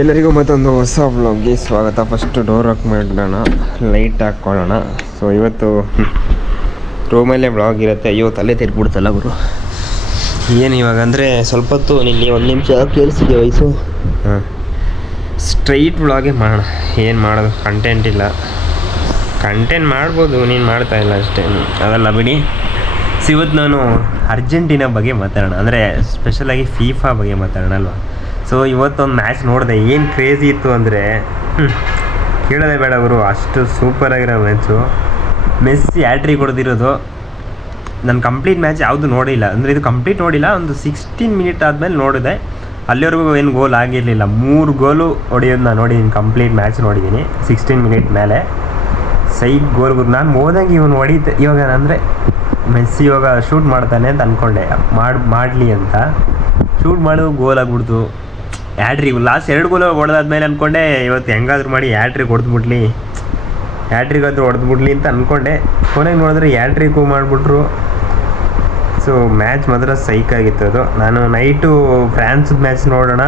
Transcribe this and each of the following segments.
ಎಲ್ಲರಿಗೂ ಮತ್ತೊಂದು ಹೊಸ ವ್ಲಾಗ್ಗೆ ಸ್ವಾಗತ. ಫಸ್ಟು ಡೋರ್ ಹಾಕಿ ಮಾಡೋಣ, ಲೈಟ್ ಹಾಕ್ಕೊಳ್ಳೋಣ. ಸೊ ಇವತ್ತು ರೂಮಲ್ಲೇ ವ್ಲಾಗ್ ಇರುತ್ತೆ. ಅಯ್ಯೋ ತಲೆ ತಿರ್ಗ್ಬಿಡ್ತಲ್ಲ ಗುರು. ಏನು ಇವಾಗ ಅಂದರೆ ಸ್ವಲ್ಪ ಹೊತ್ತು ನಿಲ್ಲಿ ಒಂದು ನಿಮಿಷ ಕೇಳಿಸಿದೆ ವಯಸ್ಸು. ಸ್ಟ್ರೈಟ್ ವ್ಲಾಗೇ ಮಾಡೋಣ. ಏನು ಮಾಡೋದು, ಕಂಟೆಂಟ್ ಇಲ್ಲ. ಕಂಟೆಂಟ್ ಮಾಡ್ಬೋದು, ನೀನು ಮಾಡ್ತಾಯಿಲ್ಲ ಅಷ್ಟೇ, ಅದೆಲ್ಲ ಬಿಡಿ. ಸೊ ಇವತ್ತು ನಾನು ಅರ್ಜೆಂಟೀನಾ ಬಗ್ಗೆ ಮಾತಾಡೋಣ, ಅಂದರೆ ಸ್ಪೆಷಲಾಗಿ ಫೀಫಾ ಬಗ್ಗೆ ಮಾತಾಡೋಣ ಅಲ್ವಾ. ಸೊ ಇವತ್ತೊಂದು ಮ್ಯಾಚ್ ನೋಡಿದೆ, ಏನು ಕ್ರೇಜಿ ಇತ್ತು ಅಂದರೆ ಕೇಳೋದೇ ಬೇಡ ಅವರು, ಅಷ್ಟು ಸೂಪರಾಗಿರೋ ಮ್ಯಾಚು. ಮೆಸ್ಸಿ ಹ್ಯಾಟ್ರಿಕ್ ಹೊಡೆದಿರೋದು. ನಾನು ಕಂಪ್ಲೀಟ್ ಮ್ಯಾಚ್ ಯಾವುದು ನೋಡಿಲ್ಲ, ಅಂದರೆ ಇದು ಕಂಪ್ಲೀಟ್ ನೋಡಿಲ್ಲ, ಒಂದು 16 ಮಿನಿಟ್ ಆದಮೇಲೆ ನೋಡಿದೆ. ಅಲ್ಲಿವರೆಗೂ ಏನು ಗೋಲ್ ಆಗಿರಲಿಲ್ಲ. 3 ಗೋಲು ಹೊಡೆಯೋದು ನಾನು ನೋಡಿದ್ದೀನಿ, ಕಂಪ್ಲೀಟ್ ಮ್ಯಾಚ್ ನೋಡಿದ್ದೀನಿ 16 ಮಿನಿಟ್ ಮೇಲೆ. ಸೈಡ್ ಗೋಲ್ಗಳು ನಾನು ಹೋದಂಗೆ ಇವನು ಇವಾಗ ಅಂದರೆ ಮೆಸ್ಸಿ ಇವಾಗ ಶೂಟ್ ಮಾಡ್ತಾನೆ ಅಂತ ಅಂದ್ಕೊಂಡೆ, ಮಾಡಲಿ ಅಂತ. ಶೂಟ್ ಮಾಡೋದು ಗೋಲ್ ಆಗಿಬಿಡ್ತು. ಹ್ಯಾಟ್ರಿಕ್ ಲಾಸ್ಟ್ 2 ಗೋಲ್ ಹೊಡೆದಾದ್ಮೇಲೆ ಅಂದ್ಕೊಂಡೆ ಇವತ್ತು ಹೆಂಗಾದ್ರೂ ಮಾಡಿ ಹ್ಯಾಟ್ರಿಕ್ ಹೊಡೆದ್ಬಿಡ್ಲಿ ಅಂತ ಅಂದ್ಕೊಂಡೆ. ಕೊನೆಗೆ ನೋಡಿದ್ರೆ ಹ್ಯಾಟ್ರಿಕ್ಕು ಮಾಡಿಬಿಟ್ರು. ಸೊ ಮ್ಯಾಚ್ ಮಾತ್ರ ಸೈಕಾಗಿತ್ತು ಅದು. ನಾನು ನೈಟು ಫ್ರಾನ್ಸ್ದು ಮ್ಯಾಚ್ ನೋಡೋಣ,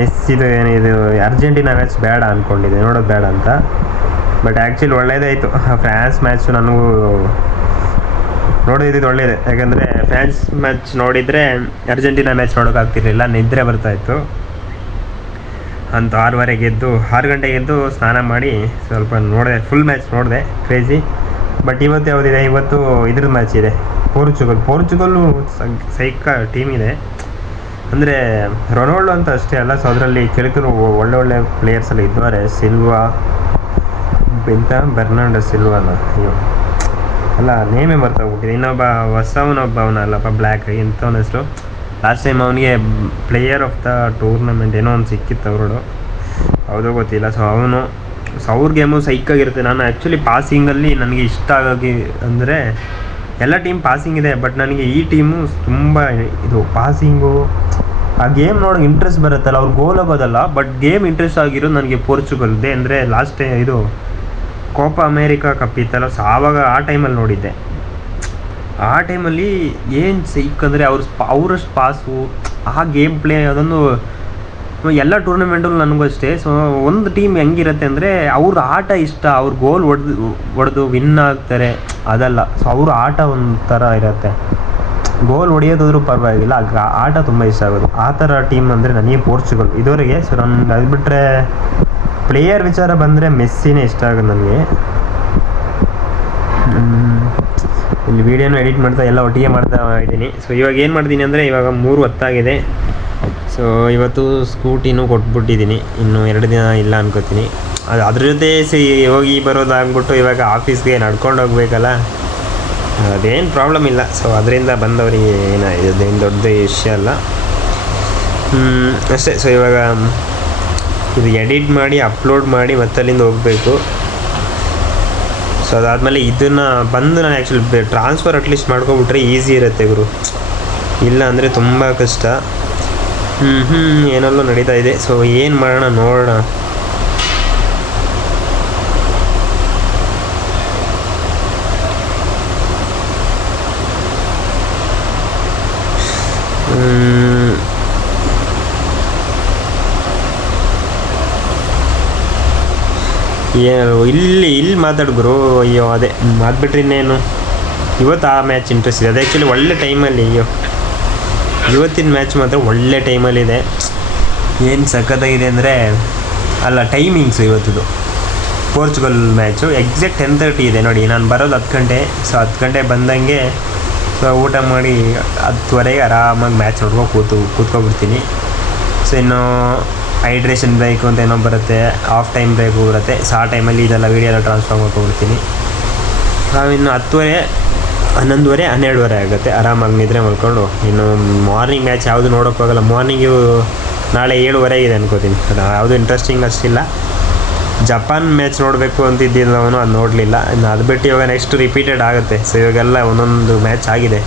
ಮೆಸ್ಸಿದು ಏನಿದು ಅರ್ಜೆಂಟೀನಾ ಮ್ಯಾಚ್ ಬೇಡ ಅಂದ್ಕೊಂಡಿದ್ದೆ, ನೋಡೋದು ಬೇಡ ಅಂತ. ಬಟ್ ಆ್ಯಕ್ಚುಲಿ ಒಳ್ಳೇದಾಯಿತು. ಫ್ರಾನ್ಸ್ ಮ್ಯಾಚು ನನಗೂ ನೋಡಿದ್ದು ಒಳ್ಳೇದು, ಯಾಕಂದರೆ ಫ್ರಾನ್ಸ್ ಮ್ಯಾಚ್ ನೋಡಿದರೆ ಅರ್ಜೆಂಟೀನಾ ಮ್ಯಾಚ್ ನೋಡೋಕ್ಕಾಗ್ತಿರ್ಲಿಲ್ಲ, ನಿದ್ರೆ ಬರ್ತಾಯಿತ್ತು ಅಂತ. 6 ಗಂಟೆಗೆ ಎದ್ದು ಸ್ನಾನ ಮಾಡಿ ಸ್ವಲ್ಪ ನೋಡಿದೆ, ಫುಲ್ ಮ್ಯಾಚ್ ನೋಡಿದೆ, ಕ್ರೇಜಿ. ಬಟ್ ಇವತ್ತು ಯಾವುದಿದೆ, ಇವತ್ತು ಇದ್ರದ್ದು ಮ್ಯಾಚ್ ಇದೆ, ಪೋರ್ಚುಗಲ್ಲು ಸೈಕ ಟೀಮ್ ಇದೆ. ಅಂದರೆ ರೊನಾಲ್ಡೋ ಅಂತ ಅಷ್ಟೇ ಅಲ್ಲ, ಸೊ ಅದರಲ್ಲಿ ಕೆಲವರು ಒಳ್ಳೆ ಪ್ಲೇಯರ್ಸ್ ಎಲ್ಲ ಇದ್ದಾರೆ. ಸಿಲ್ವಾ ಬೆರ್ನಾಂಡೋ ಸಿಲ್ವಾನ, ಅಯ್ಯೋ ಅಲ್ಲ ನೇಮೇ ಬರ್ತಾಗ್ಬಿಟ್ಟಿದೆ. ಇನ್ನೊಬ್ಬ ಅವನಲ್ಲಪ್ಪ ಬ್ಲ್ಯಾಕ್, ಎಂಥವನ ಹೆಸರು, ಲಾಸ್ಟ್ ಟೈಮ್ ಅವನಿಗೆ ಪ್ಲೇಯರ್ ಆಫ್ ದ ಟೂರ್ನಮೆಂಟ್ ಏನೋ ಒಂದು ಸಿಕ್ಕಿತ್ತು ಅವರು, ಯಾವುದೋ ಗೊತ್ತಿಲ್ಲ. ಸೊ ಅವ್ರ ಗೇಮು ಸೈಕಾಗಿರುತ್ತೆ. ನಾನು ಆ್ಯಕ್ಚುಲಿ ಪಾಸಿಂಗಲ್ಲಿ ನನಗೆ ಇಷ್ಟ ಆಗಿ ಅಂದರೆ ಎಲ್ಲ ಟೀಮ್ ಪಾಸಿಂಗ್ ಇದೆ, ಬಟ್ ನನಗೆ ಈ ಟೀಮು ತುಂಬ ಇದು ಪಾಸಿಂಗು, ಆ ಗೇಮ್ ನೋಡೋಕೆ ಇಂಟ್ರೆಸ್ಟ್ ಬರುತ್ತಲ್ಲ. ಅವ್ರು ಗೋಲ್ ಆಗೋದಲ್ಲ, ಬಟ್ ಗೇಮ್ ಇಂಟ್ರೆಸ್ಟ್ ಆಗಿರೋದು ನನಗೆ ಪೋರ್ಚುಗಲ್ದೆ. ಅಂದರೆ ಲಾಸ್ಟ್ ಟೈಮ್ ಇದು ಕೋಪಾ ಅಮೇರಿಕಾ ಕಪ್ ಇತ್ತಲ್ಲ, ಸೊ ಆವಾಗ ಆ ಟೈಮಲ್ಲಿ ನೋಡಿದ್ದೆ. ಆ ಟೈಮಲ್ಲಿ ಏನು ಸಿಕ್ಕಂದರೆ ಅವರಷ್ಟು ಪಾಸು, ಆ ಗೇಮ್ ಪ್ಲೇ, ಅದೊಂದು ಎಲ್ಲ ಟೂರ್ನಮೆಂಟಲ್ಲೂ ನನಗೂ ಅಷ್ಟೇ. ಸೊ ಒಂದು ಟೀಮ್ ಹೆಂಗಿರುತ್ತೆ ಅಂದರೆ ಅವ್ರ ಆಟ ಇಷ್ಟ, ಅವ್ರು ಗೋಲ್ ಹೊಡೆದು ವಿನ್ ಆಗ್ತಾರೆ ಅದಲ್ಲ. ಸೊ ಅವ್ರ ಆಟ ಒಂಥರ ಇರುತ್ತೆ, ಗೋಲ್ ಹೊಡೆಯೋದಾದ್ರೂ ಪರವಾಗಿಲ್ಲ, ಆಟ ತುಂಬ ಇಷ್ಟ ಆಗೋದು. ಆ ಥರ ಟೀಮ್ ಅಂದರೆ ನನಗೆ ಪೋರ್ಚುಗಲ್ ಇದುವರೆಗೆ. ಸೊ ನನಗೆ ಅದು ಬಿಟ್ಟರೆ ಪ್ಲೇಯರ್ ವಿಚಾರ ಬಂದರೆ ಮೆಸ್ಸಿನೇ ಇಷ್ಟ ಆಗೋದು ನನಗೆ. ಇಲ್ಲಿ ವೀಡಿಯೋನು ಎಡಿಟ್ ಮಾಡ್ತಾ ಎಲ್ಲ ಒಟ್ಟಿಗೆ ಮಾಡ್ತಾ ಇದ್ದೀನಿ. ಸೊ ಇವಾಗ ಏನು ಮಾಡ್ತೀನಿ ಅಂದರೆ ಇವಾಗ 3 ಹೊತ್ತಾಗಿದೆ. ಸೊ ಇವತ್ತು ಸ್ಕೂಟಿನೂ ಕೊಟ್ಬಿಟ್ಟಿದ್ದೀನಿ, ಇನ್ನು 2 ದಿನ ಇಲ್ಲ ಅನ್ಕೋತೀನಿ. ಅದ್ರ ಜೊತೆ ಹೋಗಿ ಬರೋದಾಗ್ಬಿಟ್ಟು ಇವಾಗ ಆಫೀಸ್ಗೆ ನಡ್ಕೊಂಡು ಹೋಗ್ಬೇಕಲ್ಲ, ಅದೇನು ಪ್ರಾಬ್ಲಮ್ ಇಲ್ಲ. ಸೊ ಅದರಿಂದ ಬಂದವರಿಗೆ ಇದೇನು ದೊಡ್ಡ ವಿಷಯ ಅಲ್ಲ, ಅಷ್ಟೇ. ಸೊ ಇವಾಗ ಇದು ಎಡಿಟ್ ಮಾಡಿ ಅಪ್ಲೋಡ್ ಮಾಡಿ ಮತ್ತೆ ಅಲ್ಲಿಂದ ಹೋಗಬೇಕು. ಸೊ ಅದಾದಮೇಲೆ ಇದನ್ನು ಬಂದು ನಾನು ಆ್ಯಕ್ಚುಲಿ ಟ್ರಾನ್ಸ್ಫರ್ ಅಟ್ಲೀಸ್ಟ್ ಮಾಡ್ಕೊಬಿಟ್ರೆ ಈಸಿ ಇರುತ್ತೆ ಗುರು, ಇಲ್ಲ ಅಂದರೆ ತುಂಬ ಕಷ್ಟ. ಏನೆಲ್ಲೋ ನಡೀತಾ ಇದೆ. ಸೊ ಏನು ಮಾಡೋಣ ನೋಡೋಣ. ಏನು ಇಲ್ಲಿ ಮಾತಾಡಿದ್ರು, ಅಯ್ಯೋ ಅದೇ ಮಾಡಿಬಿಟ್ರೆ ಇನ್ನೇನು. ಇವತ್ತು ಆ ಮ್ಯಾಚ್ ಇಂಟ್ರೆಸ್ಟ್ ಇದೆ, ಅದು ಆ್ಯಕ್ಚುಲಿ ಒಳ್ಳೆ ಟೈಮಲ್ಲಿ. ಅಯ್ಯೋ ಇವತ್ತಿನ ಮ್ಯಾಚ್ ಮಾತ್ರ ಒಳ್ಳೆ ಟೈಮಲ್ಲಿದೆ. ಏನು ಸಖತ್ತಾಗಿದೆ ಅಂದರೆ ಅಲ್ಲ ಟೈಮಿಂಗ್ಸು ಇವತ್ತದು. ಪೋರ್ಚುಗಲ್ ಮ್ಯಾಚು ಎಕ್ಸಾಕ್ಟ್ 10:30 ಇದೆ ನೋಡಿ. ನಾನು ಬರೋದು 10 ಗಂಟೆ. ಸೊ 10 ಗಂಟೆ ಬಂದಂಗೆ ಸೊ ಊಟ ಮಾಡಿ 10:15 ಆರಾಮಾಗಿ ಮ್ಯಾಚ್ ನೋಡ್ಕೊಂಡು ಕೂತ್ಕೊಬಿಡ್ತೀನಿ. ಸೊ ಇನ್ನು ಹೈಡ್ರೇಷನ್ ಬ್ರೇಕು ಅಂತ ಏನೋ ಬರುತ್ತೆ, ಆಫ್ ಟೈಮ್ ಬ್ರೇಕು ಬರುತ್ತೆ. ಸೊ ಆ ಟೈಮಲ್ಲಿ ಇದೆಲ್ಲ ವೀಡಿಯೋ ಎಲ್ಲ ಟ್ರಾನ್ಸ್ಫರ್ ಮಾಡ್ಕೊಬಿಡ್ತೀನಿ. ನಾವಿನ್ನು 10:30, 11:30, 12:30 ಆಗುತ್ತೆ. ಆರಾಮಾಗಿ ನಿದ್ರೆ ಮಾಡ್ಕೊಂಡು ಇನ್ನು ಮಾರ್ನಿಂಗ್ ಮ್ಯಾಚ್ ಯಾವುದು ನೋಡೋಕ್ಕಾಗಲ್ಲ. ಮಾರ್ನಿಂಗು ನಾಳೆ 7:30 ಇದೆ ಅನ್ಕೋತೀನಿ. ಅದು ಯಾವುದು ಇಂಟ್ರೆಸ್ಟಿಂಗ್ ಅಷ್ಟಿಲ್ಲ. ಜಪಾನ್ ಮ್ಯಾಚ್ ನೋಡಬೇಕು ಅಂತಿದ್ದಿಲ್ಲ ಅವನು, ಅದು ನೋಡಲಿಲ್ಲ. ಇನ್ನು ಅದು ಬಿಟ್ಟು ಇವಾಗ ನೆಕ್ಸ್ಟ್ ರಿಪೀಟೆಡ್ ಆಗುತ್ತೆ. ಸೊ ಇವಾಗೆಲ್ಲ ಒಂದೊಂದು ಮ್ಯಾಚ್ ಆಗಿದೆ,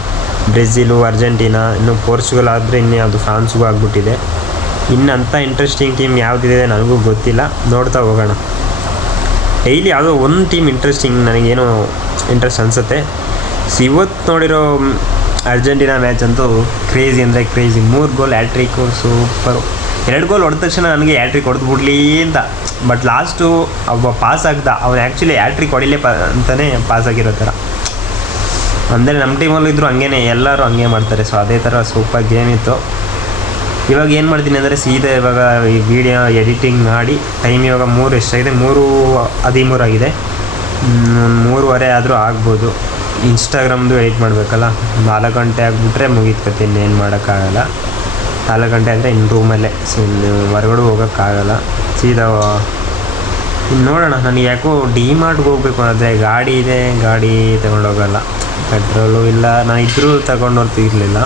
ಬ್ರೆಜಿಲು, ಅರ್ಜೆಂಟೀನಾ, ಇನ್ನು ಪೋರ್ಚುಗಲ್ ಆದರೆ ಇನ್ನು ಅದು ಫ್ರಾನ್ಸ್ಗೂ ಆಗಿಬಿಟ್ಟಿದೆ. ಇನ್ನು ಅಂಥ ಇಂಟ್ರೆಸ್ಟಿಂಗ್ ಟೀಮ್ ಯಾವುದಿದೆ ನನಗೂ ಗೊತ್ತಿಲ್ಲ, ನೋಡ್ತಾ ಹೋಗೋಣ. ಡೈಲಿ ಯಾವುದೋ ಒಂದು ಟೀಮ್ ಇಂಟ್ರೆಸ್ಟಿಂಗ್ ನನಗೇನೋ ಇಂಟ್ರೆಸ್ಟ್ ಅನಿಸುತ್ತೆ. ಸೊ ಇವತ್ತು ನೋಡಿರೋ ಅರ್ಜೆಂಟೀನಾ ಮ್ಯಾಚ್ ಅಂತೂ ಕ್ರೇಜಿ ಅಂದರೆ ಕ್ರೇಜಿ. 3 ಗೋಲ್ ಹ್ಯಾಟ್ರಿಕ್ಕು ಸೂಪರು. 2 ಗೋಲ್ ಹೊಡೆದ ತಕ್ಷಣ ನನಗೆ ಹ್ಯಾಟ್ರಿಕ್ ಹೊಡೆದು ಬಿಡ್ಲಿ ಅಂತ. ಬಟ್ ಲಾಸ್ಟು ಒಬ್ಬ ಪಾಸ್ ಆಗ್ದ, ಅವನು ಆ್ಯಕ್ಚುಲಿ ಹ್ಯಾಟ್ರಿಕ್ ಹೊಡಿಲೇ ಅಂತಲೇ ಪಾಸ್ ಆಗಿರೋ ಥರ. ಅಂದರೆ ನಮ್ಮ ಟೀಮಲ್ಲೂ ಇದ್ದರು ಹಂಗೇ, ಎಲ್ಲರೂ ಹಂಗೆ ಮಾಡ್ತಾರೆ. ಸೊ ಅದೇ ಥರ ಸೂಪರ್ ಗೇಮ್ ಇತ್ತು. ಇವಾಗ ಏನು ಮಾಡ್ತೀನಿ ಅಂದರೆ ಸೀದಾ ಇವಾಗ ಈ ವಿಡಿಯೋ ಎಡಿಟಿಂಗ್ ಮಾಡಿ ಟೈಮ್ ಇವಾಗ 3 ಎಷ್ಟಾಗಿದೆ, 3:13 ಆಗಿದೆ. 3:15 ಆದರೂ ಆಗ್ಬೋದು. ಇನ್ಸ್ಟಾಗ್ರಾಮ್ದು ಎಡಿಟ್ ಮಾಡಬೇಕಲ್ಲ, 4 ಗಂಟೆ ಆಗಿಬಿಟ್ರೆ ಮುಗೀತು ಕತೆ, ಇನ್ನೇನು ಮಾಡೋಕ್ಕಾಗಲ್ಲ. 4 ಗಂಟೆ ಅಂದರೆ ಇನ್ನು ರೂಮಲ್ಲೇ, ಸೊ ಇನ್ನು ಹೊರಗಡೆ ಹೋಗೋಕ್ಕಾಗಲ್ಲ. ಸೀದಾ ಇನ್ನು ನೋಡೋಣ. ನನಗೆ ಯಾಕೋ ಡಿಮಾರ್ಟ್ಗೆ ಹೋಗ್ಬೇಕು ಅಂದರೆ ಗಾಡಿ ಇದೆ, ಗಾಡಿ ತಗೊಂಡೋಗಲ್ಲ, ಪೆಟ್ರೋಲು ಇಲ್ಲ. ನಾನು ಇದ್ದರೂ ತಗೊಂಡೋಗ್ತಿರ್ಲಿಲ್ಲ.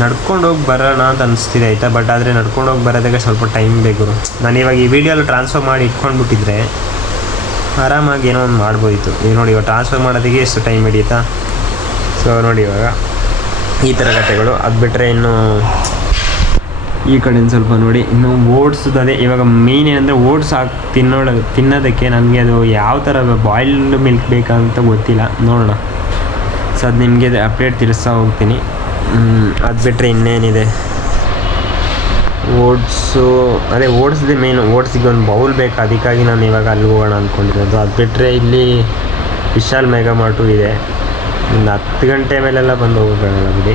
ನಡ್ಕೊಂಡು ಹೋಗಿ ಬರೋಣ ಅಂತ ಅನಿಸ್ತಿದೆ ಆಯಿತಾ. ಬಟ್ ಆದರೆ ನಡ್ಕೊಂಡು ಹೋಗಿ ಬರೋದಕ್ಕೆ ಸ್ವಲ್ಪ ಟೈಮ್ ಬೇಕು. ನಾನು ಇವಾಗ ಈ ವಿಡಿಯೋಲ್ಲಿ ಟ್ರಾನ್ಸ್ಫರ್ ಮಾಡಿ ಇಟ್ಕೊಂಡ್ಬಿಟ್ಟಿದ್ರೆ ಆರಾಮಾಗಿ ಏನೋ ಒಂದು ಮಾಡ್ಬೋದಿತ್ತು. ಈಗ ನೋಡಿ, ಇವಾಗ ಟ್ರಾನ್ಸ್ಫರ್ ಮಾಡೋದಕ್ಕೆ ಎಷ್ಟು ಟೈಮ್ ಹಿಡಿಯುತ್ತಾ. ಸೊ ನೋಡಿ ಇವಾಗ ಈ ಥರ ಕಥೆಗಳು. ಅದು ಬಿಟ್ಟರೆ ಇನ್ನು ಈ ಕಡೆಯಿಂದ ಸ್ವಲ್ಪ ನೋಡಿ, ಇನ್ನು ಓಟ್ಸ್ದು ಅದೇ. ಇವಾಗ ಮೇಯ್ನ್ ಏನಂದರೆ ಓಟ್ಸ್ ತಿನ್ನೋದಕ್ಕೆ ನನಗೆ ಅದು ಯಾವ ಥರ ಬಾಯ್ಲ್ಡ್ ಮಿಲ್ಕ್ ಬೇಕಂತ ಗೊತ್ತಿಲ್ಲ. ನೋಡೋಣ. ಸೊ ಅದು ನಿಮಗೆ ಅಪ್ಡೇಟ್ ತಿಳಿಸ್ತಾ ಹೋಗ್ತೀನಿ. ಅದು ಬಿಟ್ಟರೆ ಇನ್ನೇನಿದೆ, ಓಟ್ಸು ಅದೇ ಓಟ್ಸ್ದೇ ಮೇಯ್ನು. ಓಟ್ಸಿಗೆ ಒಂದು ಬೌಲ್ ಬೇಕು, ಅದಕ್ಕಾಗಿ ನಾನು ಇವಾಗ ಅಲ್ಲಿ ಹೋಗೋಣ ಅಂದ್ಕೊಂಡಿರೋದು. ಅದು ಬಿಟ್ಟರೆ ಇಲ್ಲಿ ವಿಶಾಲ್ ಮೆಗಾ ಮಾರ್ಟು ಇದೆ. ಒಂದು 10 ಗಂಟೆ ಮೇಲೆಲ್ಲ ಬಂದು ಹೋಗೋಣ ಬಿಡಿ.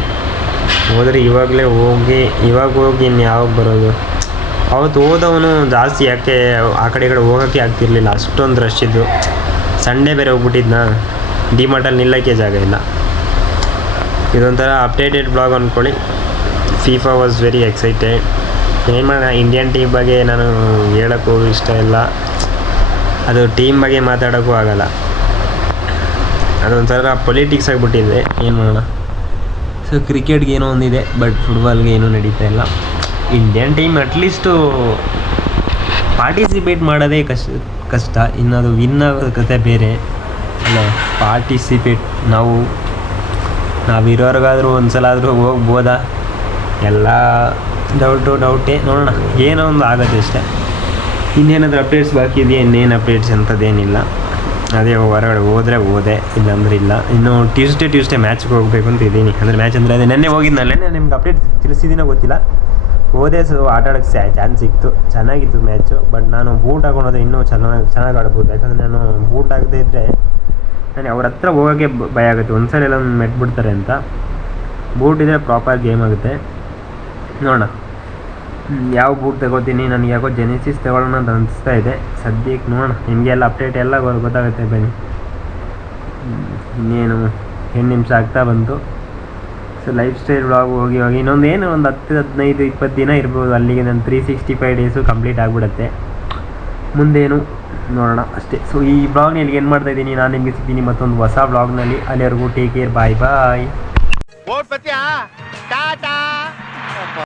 ಹೋದರೆ ಇವಾಗ ಹೋಗಿ ಇನ್ನು ಯಾವಾಗ ಬರೋದು. ಅವತ್ತು ಹೋದವನು ಜಾಸ್ತಿ ಯಾಕೆ ಆ ಕಡೆ ಹೋಗೋಕ್ಕೆ ಆಗ್ತಿರ್ಲಿಲ್ಲ, ಅಷ್ಟೊಂದು ರಶ್ ಇದ್ದು. ಸಂಡೇ ಬೇರೆ ಹೋಗ್ಬಿಟ್ಟಿದ್ನಾ, ಡಿಮಾರ್ಟಲ್ಲಿ ನಿಲ್ಲೋಕ್ಕೆ ಜಾಗ ಇಲ್ಲ. ಇದೊಂಥರ ಅಪ್ಡೇಟೆಡ್ ಬ್ಲಾಗ್ ಅಂದ್ಕೊಳ್ಳಿ. FIFA was very excited. ಏನು ಮಾಡೋಣ, ಇಂಡಿಯನ್ ಟೀಮ್ ಬಗ್ಗೆ ನಾನು ಹೇಳೋಕ್ಕೂ ಇಷ್ಟ ಇಲ್ಲ, ಅದು ಟೀಮ್ ಬಗ್ಗೆ ಮಾತಾಡೋಕ್ಕೂ ಆಗಲ್ಲ. ಅದೊಂಥರ ಪೊಲಿಟಿಕ್ಸ್ ಆಗಿಬಿಟ್ಟಿದೆ, ಏನು ಮಾಡೋಣ. ಸೊ ಕ್ರಿಕೆಟ್ಗೆ ಏನೋ ಒಂದಿದೆ, ಬಟ್ ಫುಟ್ಬಾಲ್ಗೆ ಏನೂ ನಡೀತಾ ಇಲ್ಲ. ಇಂಡಿಯನ್ ಟೀಮ್ ಅಟ್ಲೀಸ್ಟು ಪಾರ್ಟಿಸಿಪೇಟ್ ಮಾಡೋದೇ ಕಷ್ಟ. ಇನ್ನು ಅದು ವಿನ್ ಆಗೋ ಕತೆ ಬೇರೆ ಅಲ್ಲ. ಪಾರ್ಟಿಸಿಪೇಟ್ ನಾವಿರೋರ್ಗಾದರೂ ಒಂದು ಸಲ ಆದರೂ ಹೋಗ್ಬೋದಾ. ಎಲ್ಲ ಡೌಟೇ. ನೋಡೋಣ, ಏನೋ ಒಂದು ಆಗೋದು ಅಷ್ಟೇ. ಇನ್ನೇನಾದರೂ ಅಪ್ಡೇಟ್ಸ್ ಬಾಕಿ ಇದೆಯಾ? ಇನ್ನೇನು ಅಪ್ಡೇಟ್ಸ್ ಅಂಥದ್ದೇನಿಲ್ಲ. ಅದೇ ಹೊರಗಡೆ ಹೋದೆ, ಇಲ್ಲಾಂದ್ರೆ ಇಲ್ಲ. ಇನ್ನು ಟ್ಯೂಸ್ಡೇ ಮ್ಯಾಚ್ಗೆ ಹೋಗಬೇಕು ಅಂತ ಇದ್ದೀನಿ. ಅಂದರೆ ಮ್ಯಾಚ್ ಅಂದರೆ ಅದೇ ನೆನ್ನೆ ಹೋಗಿದ್ನಲ್ಲೇ, ನಿಮ್ಗೆ ಅಪ್ಡೇಟ್ ತಿಳಿಸಿದ್ದೀನೋ ಗೊತ್ತಿಲ್ಲ. ಹೋದೆ, ಸೊ ಆಟ ಆಡೋಕ್ಕೆ ಚಾನ್ಸ್ ಸಿಕ್ತು, ಚೆನ್ನಾಗಿತ್ತು ಮ್ಯಾಚು. ಬಟ್ ನಾನು ಬೂಟ್ ಹಾಕೊಂಡೋದ್ರೆ ಇನ್ನೂ ಚೆನ್ನಾಗಿ ಆಡ್ಬೋದು. ಯಾಕಂದರೆ ನಾನು ಬೂಟ್ ಆಗದೇ ಇದ್ದರೆ ನನಗೆ ಅವ್ರ ಹತ್ರ ಹೋಗೋಕ್ಕೆ ಭಯ ಆಗುತ್ತೆ, ಒಂದ್ಸಲ ಎಲ್ಲ ಮೆಟ್ಬಿಡ್ತಾರೆ ಅಂತ. ಬೂಟ್ ಇದ್ದರೆ ಪ್ರಾಪರ್ ಗೇಮ್ ಆಗುತ್ತೆ. ನೋಡೋಣ ಯಾವ ಬೂಟ್ ತಗೋತೀನಿ. ನನಗೆ ಯಾಕೋ ಜೆನೆಸಿಸ್ ತಗೊಳ್ಳೋಣ ಅಂತ ಅನಿಸ್ತಾ ಇದೆ ಸದ್ಯಕ್ಕೆ. ನೋಡೋಣ, ನಿಮಗೆಲ್ಲ ಅಪ್ಡೇಟ್ ಎಲ್ಲ ಗೊತ್ತಾಗುತ್ತೆ ಬನ್ನಿ. ಇನ್ನೇನು 8 ನಿಮಿಷ ಆಗ್ತಾ ಬಂತು. ಸೊ ಲೈಫ್ ಸ್ಟೈಲ್ ವ್ಲಾಗ್ ಹೋಗಿ ಇನ್ನೊಂದು 10, 15, 20 ದಿನ ಇರ್ಬೋದು. ಅಲ್ಲಿಗೆ ನನ್ನ 365 ಡೇಸು ಕಂಪ್ಲೀಟ್ ಆಗಿಬಿಡುತ್ತೆ. ಮುಂದೇನು ನೋಡೋಣ ಅಷ್ಟೇ. ಸೊ ಈ ಬ್ಲಾಗ್ನಲ್ಲಿ ಏನು ಮಾಡ್ತಾ ಇದ್ದೀನಿ, ನಾನು ನಿಮಗೆ ಸಿಗ್ತೀನಿ ಮತ್ತೊಂದು ಹೊಸ ಬ್ಲಾಗ್ನಲ್ಲಿ. ಅಲ್ಲಿವರೆಗೂ ಟೇಕ್ ಕೇರ್, ಬಾಯ್.